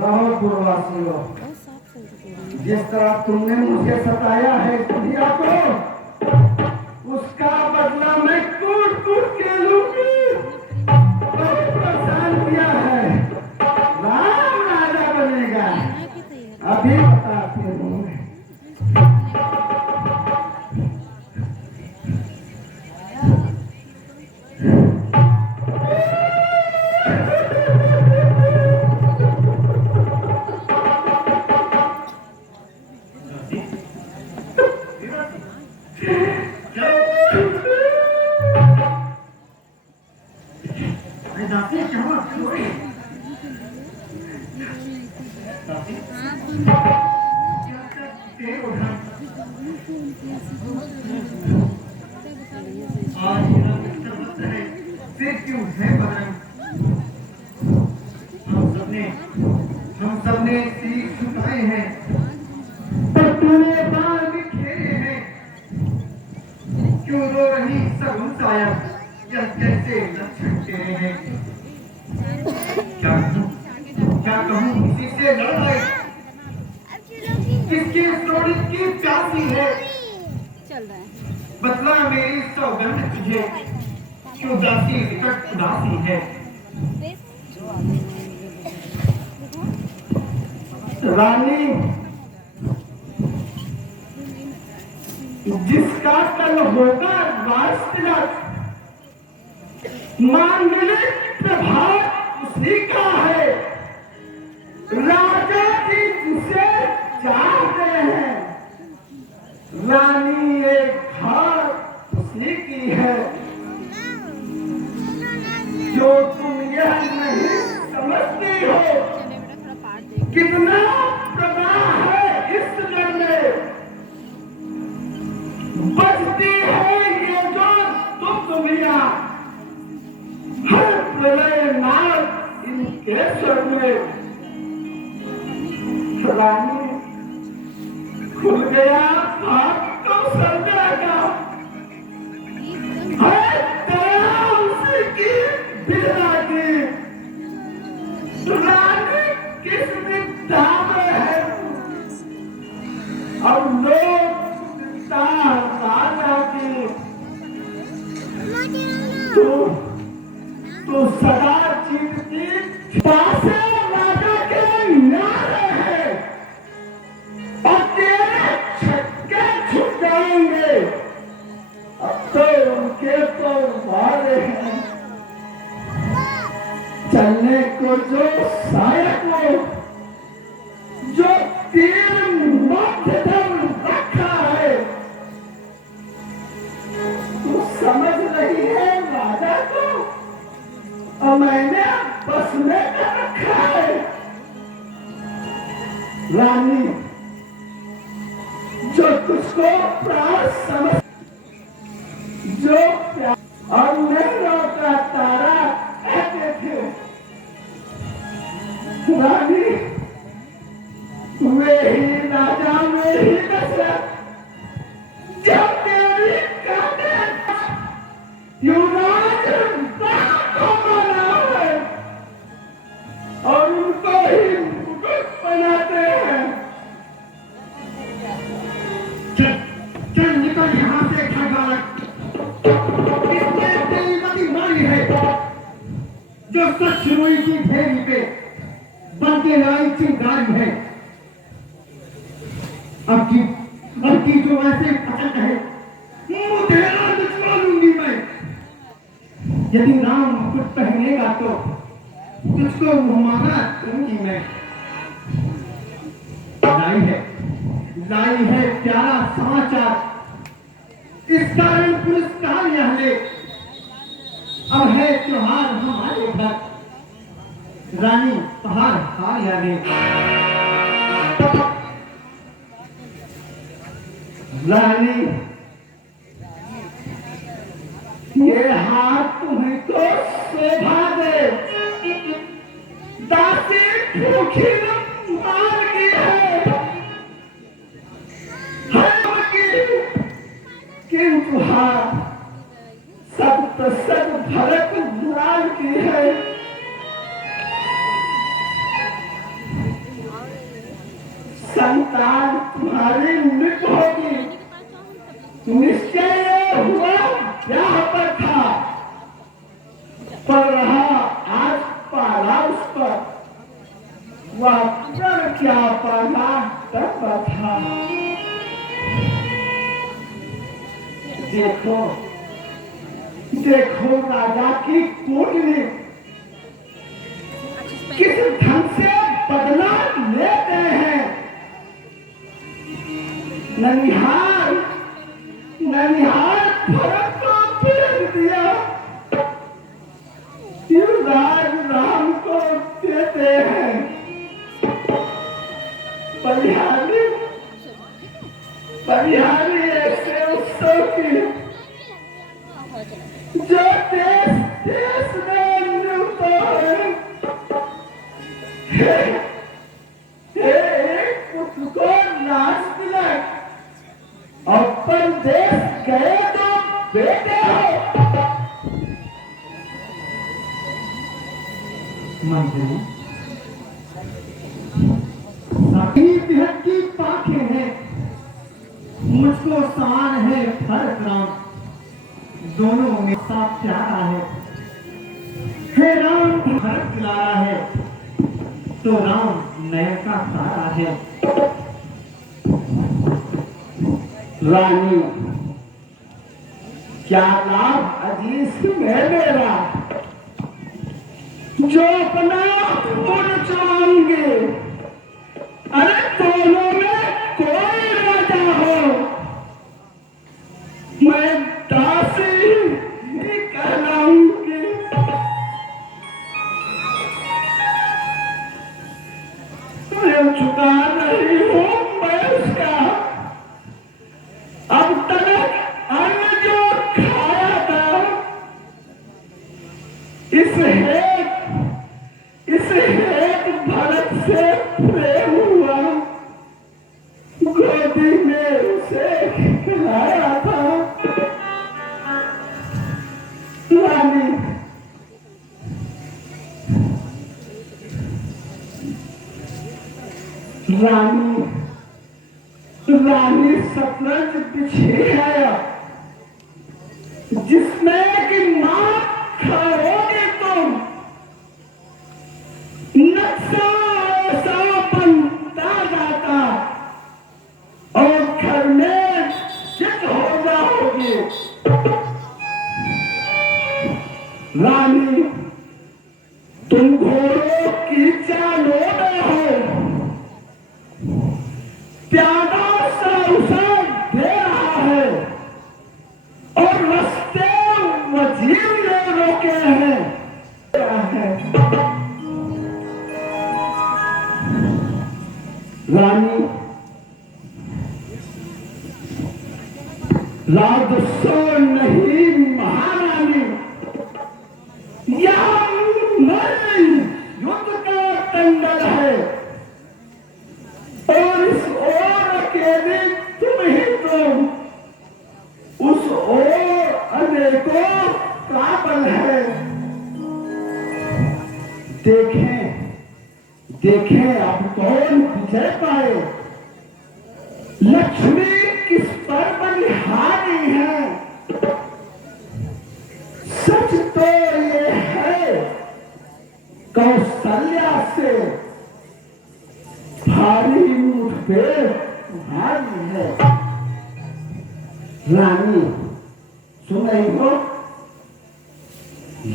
रहो पूर्ववासियों, जिस तरह तुमने मुझे सताया है दुनिया को, उसका बदला मैं कूट कूट के लूंगी। बहुत परेशान किया है, राम राजा बनेगा, अभी बताते हूँ। हम सबने सीख चुकाए हैं, पर तूने बाल बिखेरे हैं। क्यों रो रही सगुन साया, यह कैसे लक्षण तेरे हैं? क्या कहूँ किसी से लड़ाई, किसकी सोड़ी की प्यासी है? बतला मेरी सौगंध तुझे, क्यों दासी विकट उदासी है? रानी, जिसका कल होगा राष्ट्रगत, मांगलिक प्रभाव उसी का है। राजा जी जिसे चाहते हैं, रानी एक घर उसी की है। जो तुम यह नहीं समझती हो, कितना प्रवाह है इस जग में, बजती है ये जो तुमबिया, हर प्रलय नाद इनके स्वर में। रानी, खुल गया भाग तो सर्जा का, है दया उसी की बिना की। रानी किस विद्या में है, और लोग राजा की। तू सदा जीतती पासे राजा के नारे है, और तेरे छक्के छुप जाएंगे। अब तो उनके तो वारे हैं, चलने को जो सायक को, जो तीर मध्य रखा है। तू समझ रही है राजा को, और मैंने बस में रखा है। रानी, जो तुझको प्राण समझ, जो प्यार और नेत्रों का तारा कहते थे, रानी वे ही राजा में ही दशरथ, जब तेरी काटे युवराज को बना है, और उनको ही मुकुट बनाते हैं। चल निकल यहाँ से खड़बालक, इसने तेरी मति मारी है, जो सच रुई की ढेरी पे बनके लाई चिंगारी है। अब की जो ऐसे पसंद है, मुझेरा दिखवा लूंगी मैं। यदि राम मुकुट पहनेगा तो तुझको मुहमाना दूंगी मैं। लाई है प्यारा समाचार, इस कारण पुरस्कार यह ले। अब है त्योहार हमारे घर, रानी पहाड़ हार या ले। रानी, ये हाथ तुम्हें तो शोभा दे, दासी भूखी मार की है, किंतु हाथ सब भरत दुरान की है। संतान तुम्हारी मृत होगी। निश्चय ये हुआ ब्याह पर था, पर रहा आज पाला उस पर, वह पर क्या पाला तब था। देखो देखो राजा की कूटनी किस ढंग से बदला लेते हैं। ननिहाल ननिहाल भरत को फेंक दिया, युवराज राम को देते हैं। बलिहारी बलिहारी ऐसे उत्सव की जो देश देश में मिलता है। एक पुत्र को नाच तिलक और परदेश गए तो बेटे हो। मंत्री तिलक की पाखें हैं, मुझको सान है भरत राम, दोनों में साथ प्यारा है। हे राम भरत दुलारा है, तो राम नयन का तारा है। रानी क्या लाभ अजीज में मेरा, जो अपना गुण चुराएंगे। अरे दोनों में कोई राजा हो, मैं दासी ही कहलाऊंगी। मैं चुका नहीं हूं मैं उसका, अब तक अन्न जो खाया था इस हेत भरत से प्रेम हुआ, गोदी में उसे खिलाया था। रानी रानी रानी सतरंज बिछी है, जिसमें कि मां खाओगे तुम। नक्शा ऐसा बनता जाता और घर में जिद हो जाओगे। रानी तुम घोड़ों की चालों में हो, प्यादा सा उसे दे रहा है और रास्ते वजीर ने रोके हैं। रानी राजस्व नहीं महारानी, यह नहीं युद्ध का टंडल है और इस ओर अकेले तुम ही तुम, उस ओर अनेकों काबल है। देखें देखें अब कौन विजय पाए, लक्ष्मी किस पर बलिहारी है। सच तो ये है कौशल्या से भारी मुठभेड़ तुम्हारी है। रानी सुन रही हो,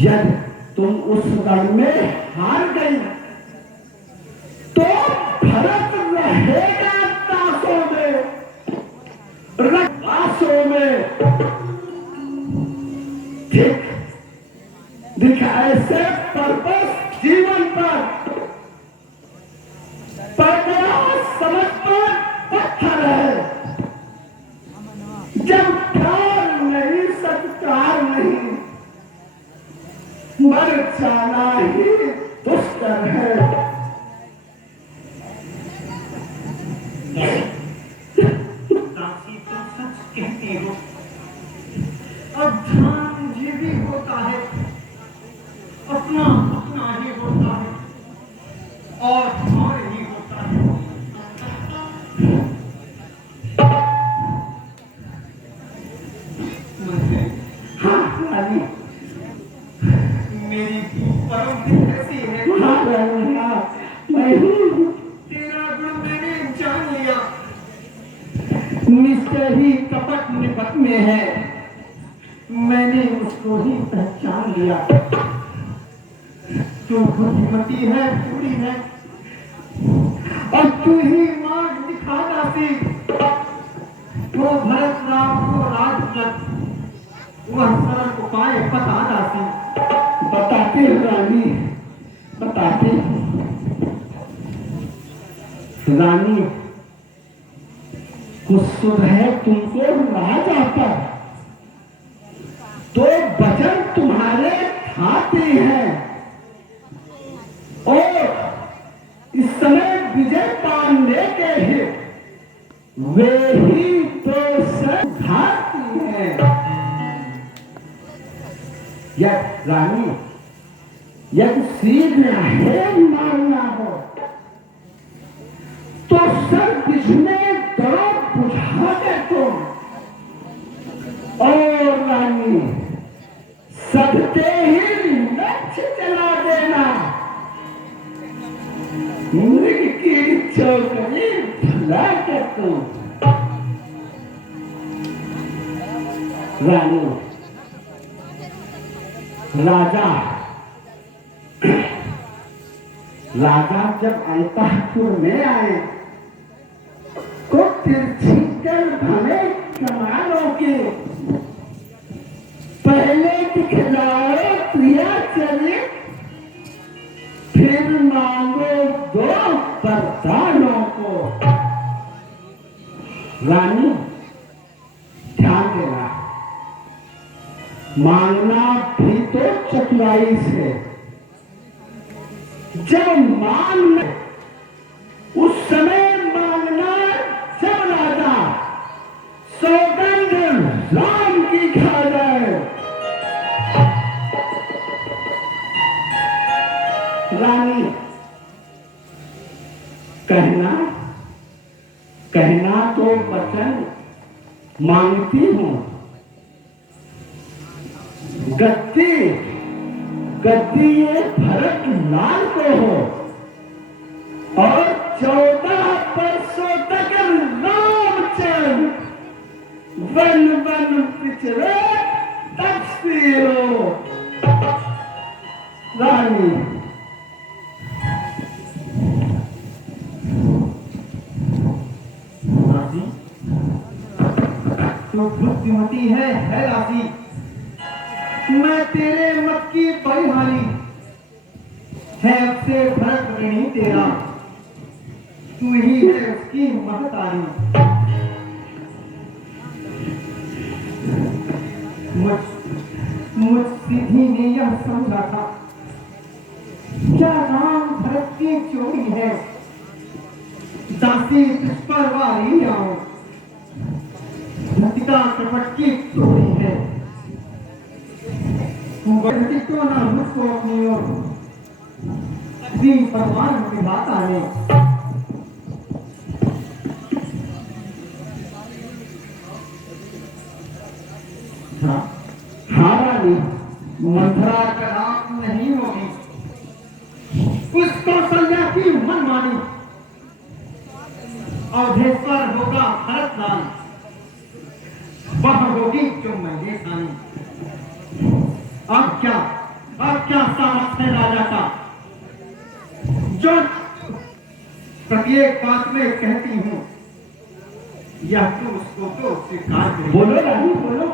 यदि तुम उस रण में हार गई तो भरत रहेगा ताशों में, रक्तासों में। ठीक दिख ऐसे पर्पस जीवन पर गया समझ पर पत्थर है। जब प्यार नहीं सत्कार नहीं, मर जाना ही दुष्कर है। दासी तुम सच कहती हो, अब ध्यान ये भी होता है, अपना अपना ही होता है और और ही होता है। को ही पहचान लिया। तू बुद्धिमती है, पूरी है, और तू ही मार्ग दिखाता थी। वो भरत राम को राजपथ वह सरल उपाय बताता थी। बताती हूँ रानी, बताती रानी। कुछ सुबह तुमको राजा पर दो वचन तुम्हारे खाते हैं, और इस समय विजय पाने के ही वे ही तो घाती हैं। यह रानी, यदि शीघ्र है मारना हो तो सर बिछने दो बुझा दे तुम, और रानी सदते ही लक्ष्य चला देना। मृग की चौकड़ी भुला के तुम। रानी, राजा जब अंतःपुर में आए तो तिरछी कर भले कमानों के पहले दिखलाओ प्रिया चरित, फिर मांगो दो वरदानों को। रानी ध्यान देना, मांगना भी तो चतुराई से। जब मांगना उस समय मांगना, जब राजा सौगंध राम की खा जाए। रानी कहना तो वचन मांगती हूँ, गद्दी ये भरत लाल को हो, और 14 वर्षों तक रामचंद्र वन वन पिछड़े तक हो। रानी तो बुद्धिमती है राशि। मैं तेरे मत की बलिहारी है, अब से भरत ऋणी तेरा, तू ही है उसकी महतारी। मुझ सीधी ने यह समझा था, क्या राम भरत की चोरी है, दासी तुझ पर वारी आओ, पिता कपट की चोरी है। तो ना मुझको अपनी ओर भगवान विधाता ने। हाँ रानी, मंथरा कदाप नहीं होगी, उस कौशल्या की मनमानी। अवधेश्वर होगा भरत लाल, वह होगी जो मैंने ठानी। अब क्या सामर्थ्य है राजा का, जो प्रत्येक बात में कहती हूँ यह तो उसको तो स्वीकार करें। बोलो रानी, बोलो।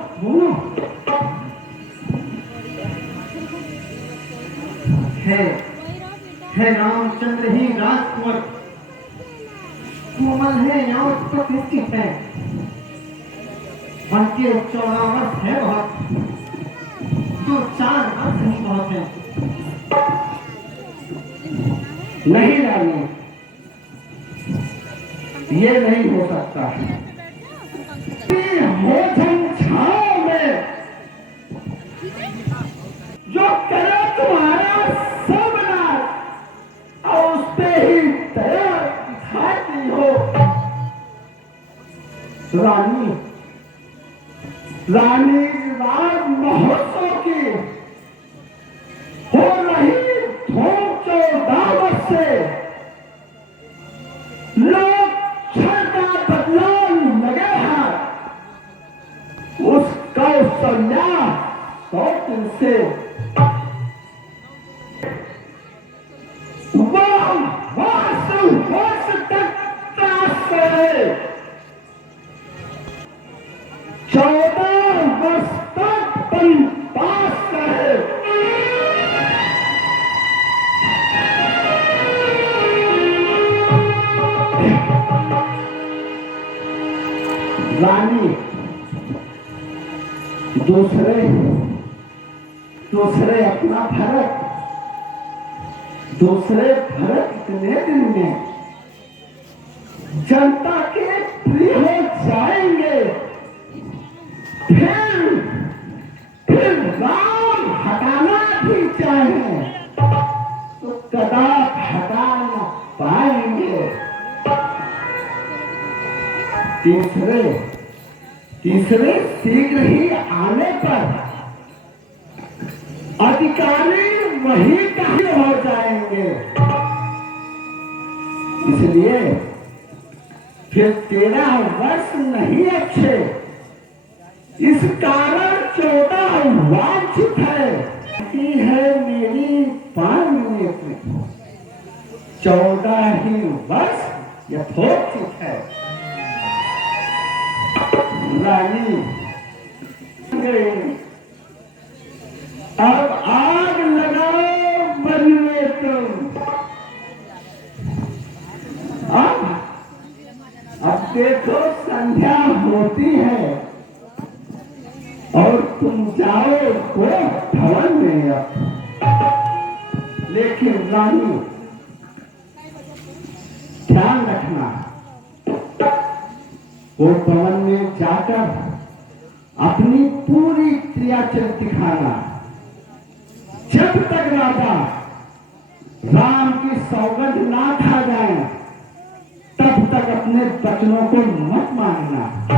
है रामचंद्र ही राजकुंवर, कोमल है यहाँ प्रतिष्ठित है, उनके 14 वर्ष है बहुत, तो 4 वर्ष ही बहुत है। नहीं रानी, ये नहीं हो सकता। हो छाओ में जो करे तुम्हारा सब नाश, और उस पे ही दया दिखाती हो। रानी राज महोत्सव की हो रही धूम 14 वर्ष से लोग क्षण का बदलाव लगे हैं, उसका संन्यास 100 वर्ष तक त्रास रहे, 14 वर्ष तक वनवास रहे। रानी दूसरे अपना भरत, दूसरे भरत इतने दिन में जनता के प्रिय हो जाएंगे। फिर राम हटाना भी चाहे तो कदापि हटा न पाएंगे। तीसरे शीघ्र ही आने पर अधिकारी वही कहीं हो जाएंगे। इसलिए फिर 13 वर्ष नहीं अच्छे, इस कारण 14 वांछित है कि है मेरी 5 मिनट में 14 ही वर्ष यथोचित है। रानी अब आग लगाओ मन में तुम। अब देखो संध्या होती है और तुम जाओ तो भवन में। लेकिन रानी ध्यान रखना, वो भवन में जाकर अपनी पूरी क्रियाचल दिखाना। जब तक राजा राम की सौगंध ना खा जाए तब तक अपने वचनों को मत मानना।